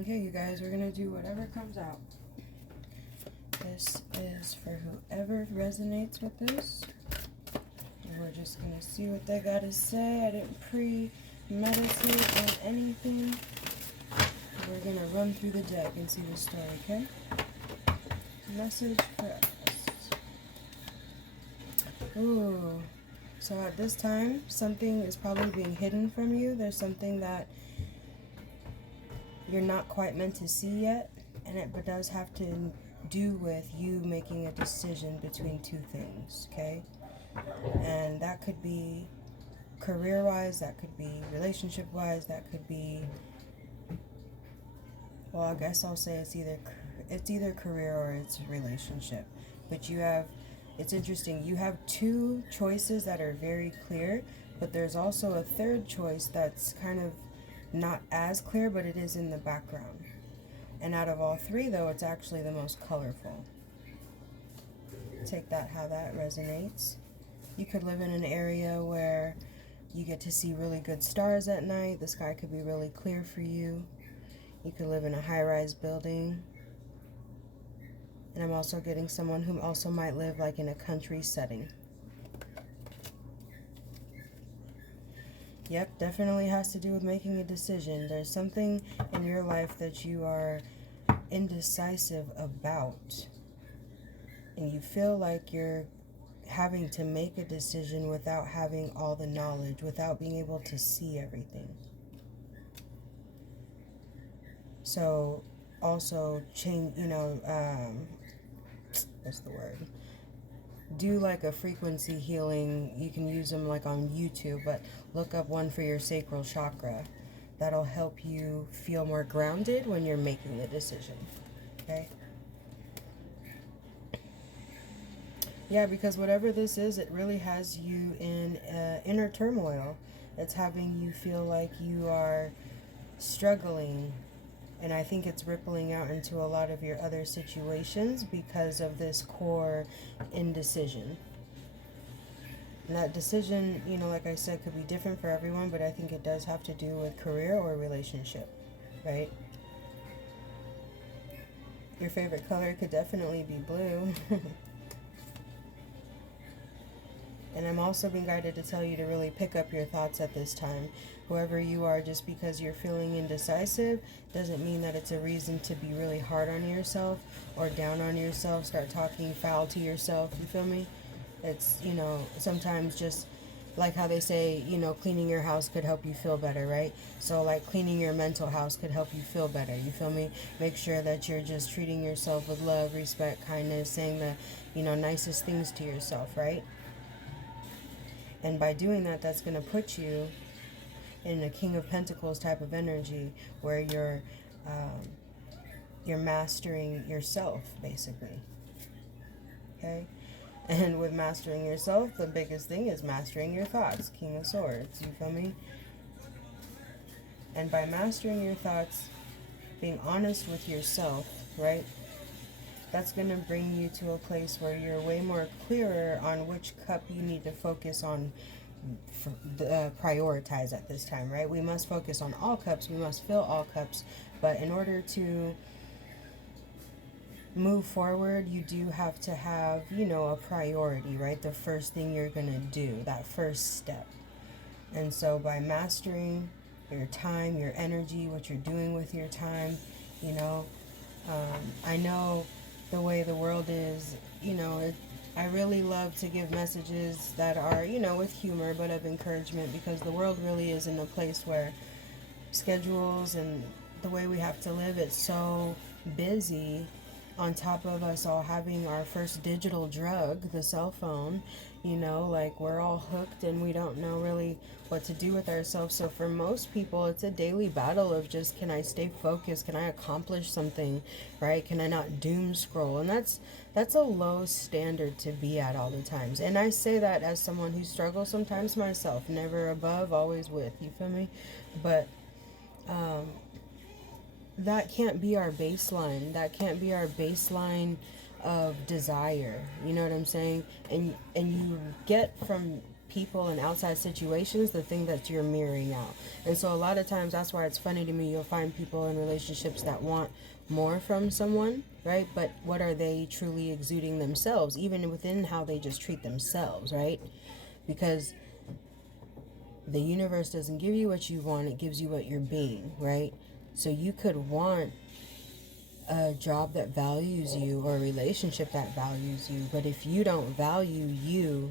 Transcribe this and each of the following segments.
Okay, you guys, we're gonna do whatever comes out. This is for whoever resonates with this. And we're just gonna see what they gotta say. I didn't premeditate on anything. We're gonna run through the deck and see the story, okay? Message for us. Ooh. So at this time, something is probably being hidden from you. There's something that you're not quite meant to see yet, and it does have to do with you making a decision between two things, okay? And that could be career-wise, that could be relationship-wise, that could be, well, I guess I'll say it's either career or it's relationship. But it's interesting, you have two choices that are very clear, but there's also a third choice that's kind of not as clear, but it is in the background. And out of all three, though, it's actually the most colorful. Take that how that resonates. You could live in an area where you get to see really good stars at night. The sky could be really clear for you. You could live in a high-rise building. And I'm also getting someone who also might live like in a country setting. Yep, definitely has to do with making a decision. There's something in your life that you are indecisive about. And you feel like you're having to make a decision without having all the knowledge, without being able to see everything. So also change, what's the word? Do like a frequency healing. You can use them like on YouTube, but look up one for your sacral chakra. That'll help you feel more grounded when you're making a decision. Okay? Yeah, because whatever this is, it really has you in inner turmoil. It's having you feel like you are struggling. And I think it's rippling out into a lot of your other situations because of this core indecision. And that decision, like I said, could be different for everyone, but I think it does have to do with career or relationship, right? Your favorite color could definitely be blue. And I'm also being guided to tell you to really pick up your thoughts at this time. Whoever you are, just because you're feeling indecisive doesn't mean that it's a reason to be really hard on yourself or down on yourself, start talking foul to yourself, you feel me? It's, sometimes just like how they say, cleaning your house could help you feel better, right? So like cleaning your mental house could help you feel better, you feel me? Make sure that you're just treating yourself with love, respect, kindness, saying the, nicest things to yourself, right? And by doing that, that's going to put you in a King of Pentacles type of energy where you're mastering yourself, basically. Okay? And with mastering yourself, the biggest thing is mastering your thoughts. King of Swords, you feel me? And by mastering your thoughts, being honest with yourself, right? That's going to bring you to a place where you're way more clearer on which cup you need to focus on, prioritize at this time, right? We must focus on all cups. We must fill all cups. But in order to move forward, you do have to have, a priority, right? The first thing you're going to do, that first step. And so by mastering your time, your energy, what you're doing with your time, I know the way the world is, I really love to give messages that are, with humor, but of encouragement, because the world really is in a place where schedules and the way we have to live, it's so busy, on top of us all having our first digital drug, the cell phone, like we're all hooked and we don't know really what to do with ourselves. So for most people, it's a daily battle of just, can I stay focused? Can I accomplish something, right? Can I not doom scroll? And that's a low standard to be at all the times. And I say that as someone who struggles sometimes myself, never above, always with, you feel me? But that can't be our baseline. That can't be our baseline of desire. You know what I'm saying? And you get from people and outside situations the thing that you're mirroring out. And so a lot of times that's why it's funny to me. You'll find people in relationships that want more from someone, right? But what are they truly exuding themselves, even within how they just treat themselves, right? Because the universe doesn't give you what you want, it gives you what you're being, right? So you could want a job that values you or a relationship that values you, but if you don't value you,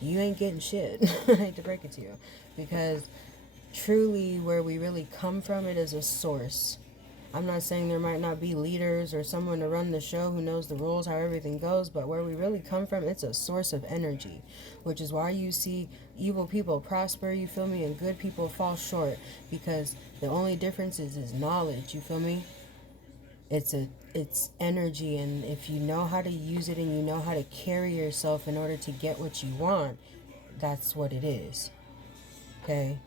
you ain't getting shit. I hate to break it to you, because truly where we really come from, it is a source. I'm not saying there might not be leaders or someone to run the show who knows the rules, how everything goes, but where we really come from, it's a source of energy, which is why you see evil people prosper, you feel me, and good people fall short, because the only difference is knowledge, you feel me? It's energy, and if you know how to use it and you know how to carry yourself in order to get what you want, that's what it is. Okay?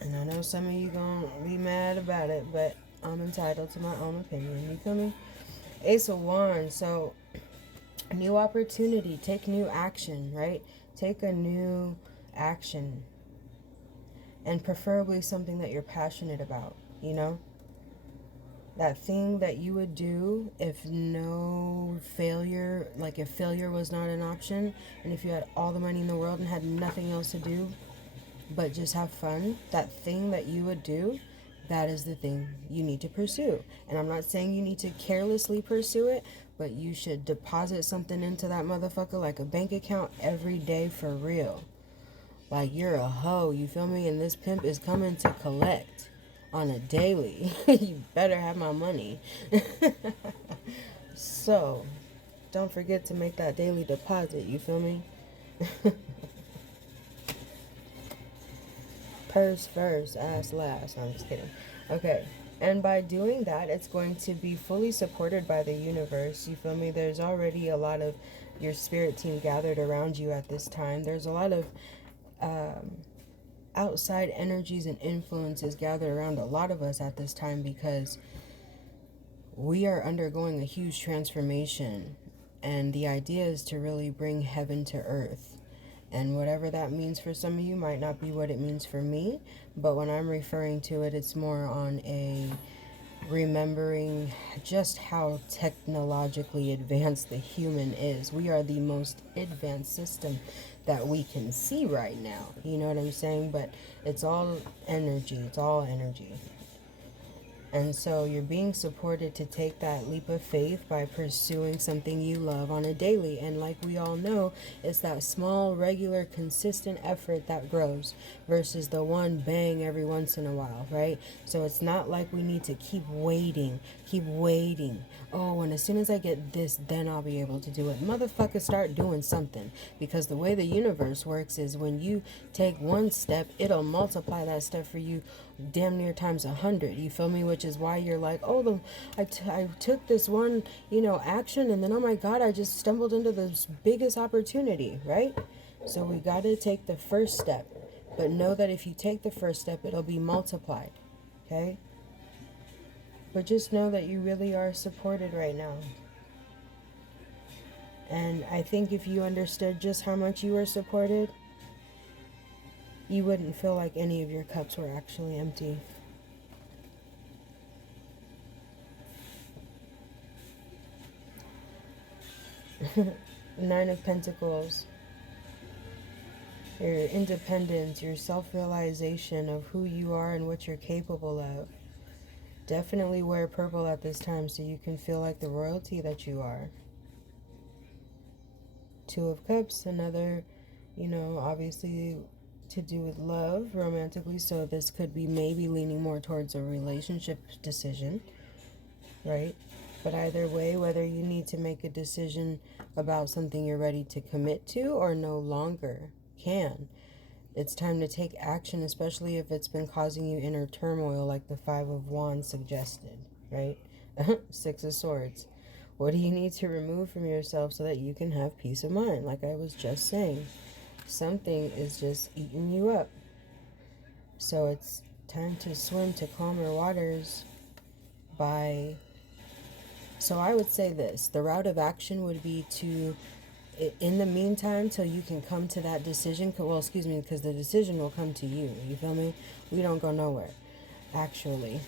And I know some of you gonna be mad about it, but I'm entitled to my own opinion. You feel me? Ace of Wands. So, new opportunity. Take new action, right? Take a new action. And preferably something that you're passionate about, you know? That thing that you would do if no failure, like if failure was not an option, and if you had all the money in the world and had nothing else to do but just have fun, that thing that you would do, that is the thing you need to pursue. And I'm not saying you need to carelessly pursue it, but you should deposit something into that motherfucker like a bank account every day for real. Like you're a hoe, you feel me? And this pimp is coming to collect on a daily. You better have my money. So, don't forget to make that daily deposit, you feel me? Purse first, ass last. No, I'm just kidding. Okay. And by doing that, it's going to be fully supported by the universe. You feel me? There's already a lot of your spirit team gathered around you at this time. There's a lot of outside energies and influences gathered around a lot of us at this time, because we are undergoing a huge transformation. And the idea is to really bring heaven to earth. And whatever that means for some of you might not be what it means for me. But when I'm referring to it, it's more on a remembering just how technologically advanced the human is. We are the most advanced system that we can see right now. You know what I'm saying? But it's all energy. It's all energy. And so you're being supported to take that leap of faith by pursuing something you love on a daily. And like we all know, it's that small, regular, consistent effort that grows versus the one bang every once in a while, right? So it's not like we need to keep waiting. Oh, and as soon as I get this, then I'll be able to do it. Motherfucker, start doing something. Because the way the universe works is when you take one step, it'll multiply that step for you damn near times 100. You feel me? Which is why you're like, oh, I took this one, action, and then oh my god, I just stumbled into this biggest opportunity, right? So we got to take the first step, but know that if you take the first step, it'll be multiplied. Okay? But just know that you really are supported right now. And I think if you understood just how much you were supported, you wouldn't feel like any of your cups were actually empty. Nine of Pentacles. Your independence, your self-realization of who you are and what you're capable of. Definitely wear purple at this time so you can feel like the royalty that you are. Two of Cups, another, obviously to do with love romantically, so this could be maybe leaning more towards a relationship decision, right? But either way, whether you need to make a decision about something you're ready to commit to or no longer can, it's time to take action, especially if it's been causing you inner turmoil like the Five of Wands suggested, right? Six of Swords. What do you need to remove from yourself so that you can have peace of mind? Like I was just saying, something is just eating you up. So it's time to swim to calmer waters by... So I would say this. The route of action would be to in the meantime, till you can come to that decision, well, excuse me, because the decision will come to you. You feel me? We don't go nowhere, actually.